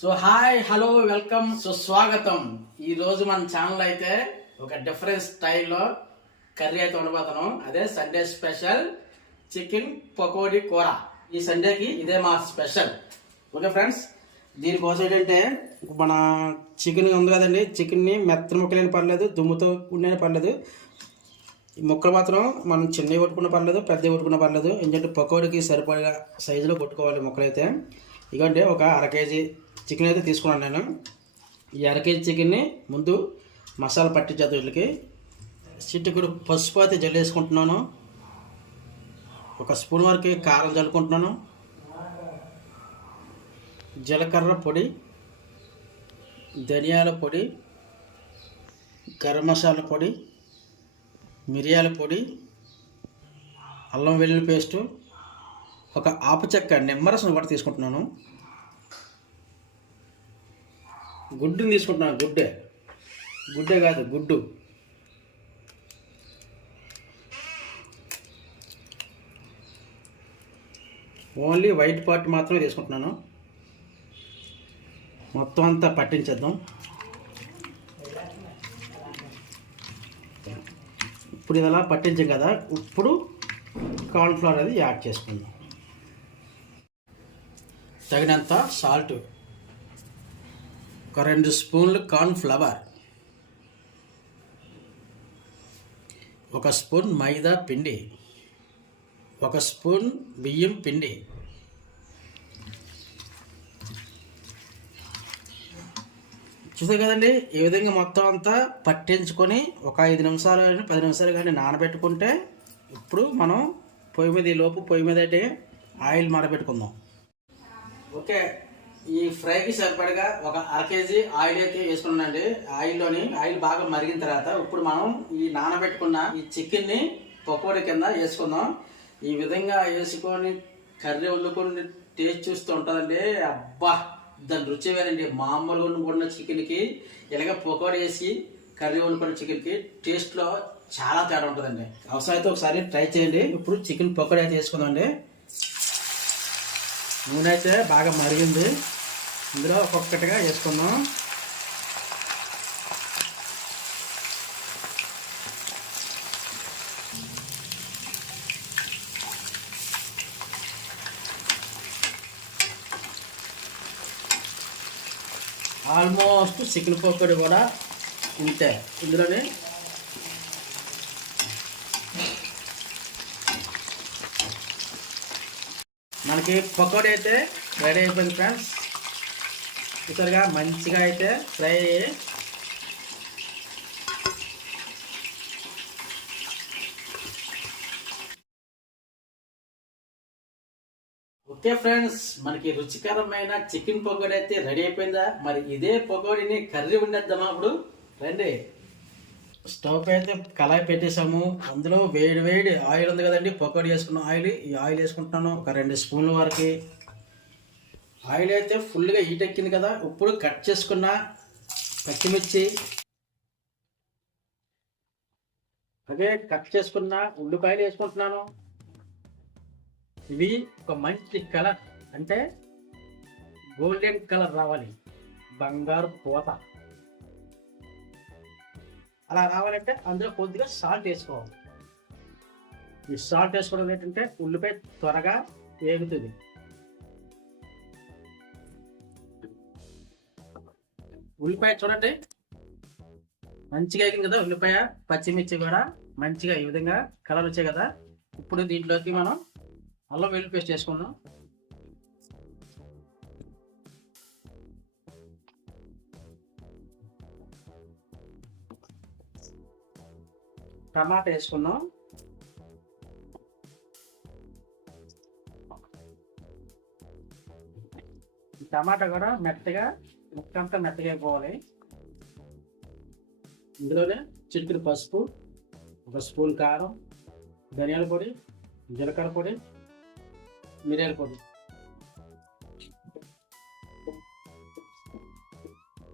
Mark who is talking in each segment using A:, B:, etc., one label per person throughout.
A: So hi hello welcome so స్వాగతం. ఈ రోజు మన ఛానల్ అయితే ఒక డిఫరెంట్ స్టైల్లో కర్రీ అయితే ఉండబోతున్నాం అదే సండే స్పెషల్ చికెన్ పకోడీ కూర. ఈ సండేకి ఇదే మా స్పెషల్ ఓకే ఫ్రెండ్స్ దీనికోసం ఏంటంటే మన చికెన్ ఉంది కదండి. చికెన్ని మెత్త ముక్కలేని పర్లేదు దుమ్ముతో ఉండే పర్లేదు. ఈ ముక్కలు మాత్రం మనం చిన్నవి కొట్టుకున్న పర్లేదు పెద్దవి కొట్టుకున్న పర్లేదు. ఎందుకంటే పకోడీకి సరిపడా సైజులో కొట్టుకోవాలి ముక్కలు అయితే ఇకంటే ఒక అర కేజీ చికెన్ అయితే తీసుకున్నాను నేను. ఈ అర కేజీ చికెన్ని ముందు మసాలా పట్టించేది వీళ్ళకి చిట్టుకుడు పసుపు అయితే జల్లేసుకుంటున్నాను ఒక స్పూన్ వరకు కారం జల్లుకుంటున్నాను జీలకర్ర పొడి ధనియాల పొడి గరం మసాలా పొడి మిరియాల పొడి అల్లం వెల్లుల్లి పేస్టు ఒక ఆపు చెక్క నిమ్మరసం కూడా తీసుకుంటున్నాను. గుడ్డుని తీసుకుంటున్నాను గుడ్డే. గుడ్డే కాదు గుడ్డు. ఓన్లీ వైట్ పార్ట్ మాత్రమే తీసుకుంటున్నాను. మొత్తం అంతా పట్టించేద్దాం. ఇప్పుడు ఇది అలా పట్టించాం కదా ఇప్పుడు కార్న్ఫ్లవర్ అది యాడ్ చేసుకుందాం. తగినంత సాల్ట్ ఒక రెండు స్పూన్లు కార్న్ ఫ్లవర్. ఒక స్పూన్ మైదా పిండి. ఒక స్పూన్ బియ్యం పిండి. చూసారు కదండి? ఈ విధంగా మొత్తం అంతా పట్టించుకొని ఒక ఐదు నిమిషాలు కానీ పది నిమిషాలు కానీ నానబెట్టుకుంటే ఇప్పుడు మనం పొయ్యి మీద ఈ లోపు పొయ్యి మీద అయితే ఆయిల్ మరబెట్టుకుందాం ఓకే. ఈ ఫ్రైకి సరిపడగా ఒక అర కేజీ ఆయిల్ అయితే వేసుకున్నానండి. ఆయిల్లోని ఆయిల్ బాగా మరిగిన తర్వాత ఇప్పుడు మనం ఈ నానబెట్టుకున్న ఈ చికెన్ని పకోడీ కింద వేసుకుందాం. ఈ విధంగా వేసుకొని కర్రీ వండుకొని టేస్ట్ చూస్తూ ఉంటుందండి. అబ్బా దాని రుచి వేరండి. మామూలుగా వండుకున్న చికెన్కి ఇలాగ పకోడీ వేసి కర్రీ వండుకున్న చికెన్కి టేస్ట్లో చాలా తేడా ఉంటుందండి. అవసరమైతే ఒకసారి ట్రై చేయండి. ఇప్పుడు చికెన్ పకోడీ అయితే వేసుకుందామండి. నూనె అయితే బాగా మరిగింది. ఇందులో ఒక్కొక్కటిగా వేసుకుందాం. ఆల్మోస్ట్ చికెన్ పకోడీ కూడా ఇంతే. ఇందులోనే మనకి పకోడీ అయితే రెడీ అయిపోయింది ఫ్రెండ్స్. చూసారుగా? మంచిగా అయితే ఫ్రై అయ్యి ఓకే ఫ్రెండ్స్ మనకి రుచికరమైన చికెన్ పకోడీ అయితే రెడీ అయిపోయిందా? మరి ఇదే పకోడీని కర్రీ వండేద్దామా అప్పుడు రండి. స్టవ్ అయితే కళాయి పెట్టేసాము అందులో వేడి వేడి ఆయిల్ ఉంది కదండి పకోడీ వేసుకున్న ఆయిల్. ఈ ఆయిల్ వేసుకుంటున్నాను ఒక రెండు స్పూన్ల వరకు. ఆయిల్ అయితే ఫుల్గా హీట్ ఎక్కింది కదా ఇప్పుడు కట్ చేసుకున్న పచ్చిమిర్చి అదే కట్ చేసుకున్న ఉల్లిపాయలు వేసుకుంటున్నాను. ఇవి ఒక మంచి కలర్ అంటే గోల్డెన్ కలర్ రావాలి. బంగారు పూత అలా రావాలంటే అందులో కొద్దిగా సాల్ట్ వేసుకోవాలి. ఈ సాల్ట్ వేసుకోవడం ఏంటంటే ఉల్లిపాయ త్వరగా వేగుతుంది. ఉల్లిపాయ చూడండి. మంచిగా అయింది కదా ఉల్లిపాయ పచ్చిమిర్చి కూడా మంచిగా ఈ విధంగా కలర్ వచ్చాయి కదా. ఇప్పుడు దీంట్లోకి మనం అల్లం వెల్లుల్లి పేస్ట్ వేసుకుందాం టమాటా వేసుకుందాం. టమాటా కూడా మెత్తగా అంతా మెత్తగా అయిపోవాలి. ఇందులోనే చిటికెడు పసుపు ఒక స్పూన్ కారం ధనియాల పొడి జీలకర్ర పొడి మిరియాల పొడి.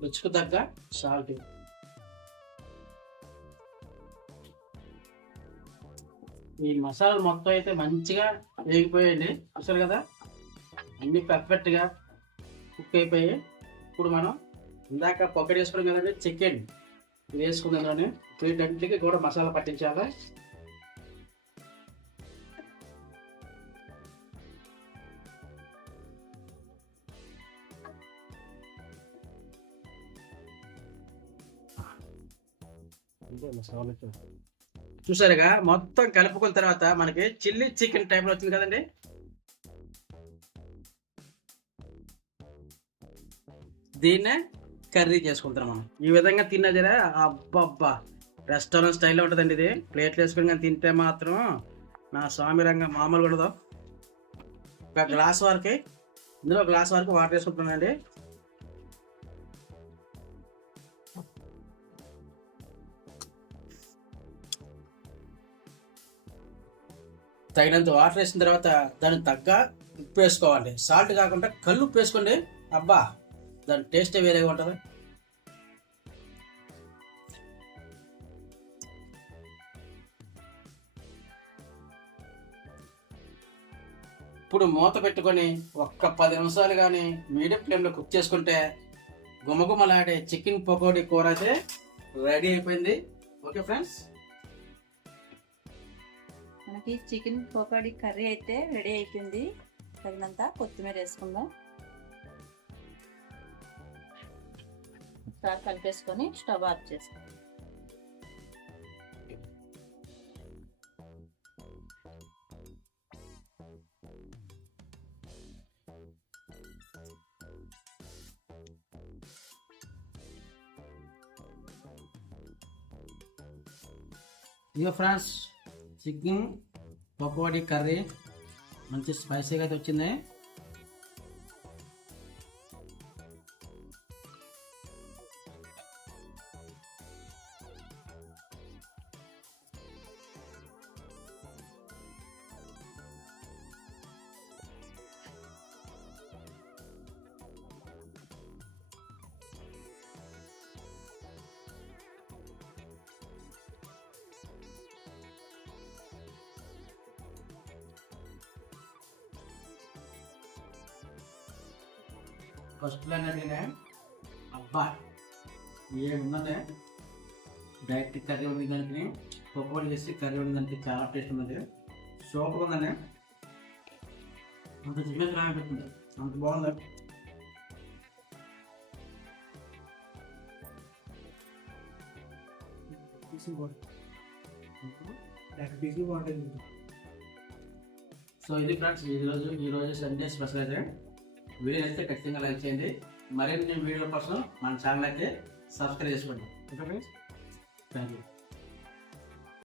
A: రుచికి తగ్గ సాల్ట్. ఈ మసాలాలు మొత్తం అయితే మంచిగా వేగిపోయాయండి. అసలు కదా అన్ని పర్ఫెక్ట్గా కుక్ అయిపోయి ఇప్పుడు మనం ఇందాక పొక్కడి వేసుకున్నాం కదండి చికెన్ ఇది వేసుకున్నదాన్ని వీటన్నిటికీ కూడా మసాలా పట్టించాలి? చూసారుగా మొత్తం కలుపుకున్న తర్వాత మనకి చిల్లీ చికెన్ టైప్లో వచ్చింది కదండి. దీన్నే కర్రీ చేసుకుంటాం మనం. ఈ విధంగా తిన్నదిరా అబ్బబ్బా రెస్టారెంట్ స్టైల్లో ఉంటుందండి ఇది. ప్లేట్లు వేసుకుని కానీ తింటే మాత్రం నా స్వామి రంగం మామూలు ఉండదు. ఒక గ్లాస్ వరకు ఇందులో గ్లాస్ వరకు వాటర్ వేసుకుంటున్నానండి. తగినంత వాటర్ వేసిన తర్వాత దానికి తగ్గ ఉప్పు వేసుకోవాలి. సాల్ట్ కాకుండా కళ్ళు ఉప్పు వేసుకోండి. అబ్బా! దాని టేస్టే వేరేగా ఉంటుంది? ఇప్పుడు మూత పెట్టుకొని ఒక్క పది నిమిషాలు కానీ మీడియం ఫ్లేమ్లో కుక్ చేసుకుంటే గుమగుమలాడే చికెన్ పకోడీ కూర అయితే రెడీ అయిపోయింది. Okay friends?
B: మనకి చికెన్ పకోడీ కర్రీ అయితే రెడీ అయిపోయింది. తగినంత కొత్తిమీర వేసుకుందాం. ఒకసారి కలిపేసుకొని స్టవ్ ఆఫ్ చేసుకుందాం
A: ఇదిగో ఫ్రెండ్స్ చికెన్ పకోడీ కర్రీ మంచి స్పైసీగా అయితే వచ్చింది. ఫస్ట్ ఏంటంటే అబ్బా! ఏముందంటే డైరెక్ట్ కర్రీ ఉంది దానికి పకోడీ చేసి కర్రీ ఉంది దానికి చాలా టేస్ట్ ఉంది సూపర్ ఉందండి అంత చికెన్ రాబెట్టింది అంత బాగుంది. సో ఇది ఫ్రెండ్స్ ఈ రోజు ఈ రోజు సండే స్పెషల్ అయితే. వీడియో అయితే ఖచ్చితంగా లైక్ చేయండి. మరిన్ని వీడియోల కోసం మన ఛానల్ అయితే సబ్స్క్రైబ్ చేసుకోండి. Okay friends. Thank you